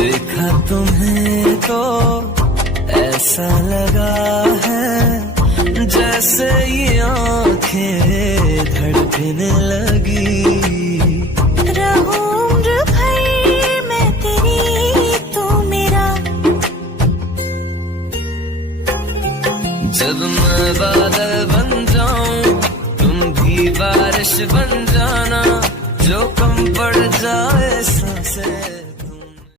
देखा तुम्हें तो ऐसा लगा है जैसे ये आंखें धड़कने लगी। रहूं उम्र भर मैं तेरी तू मेरा। जब मैं बादल बन जाऊं तुम भी बारिश बन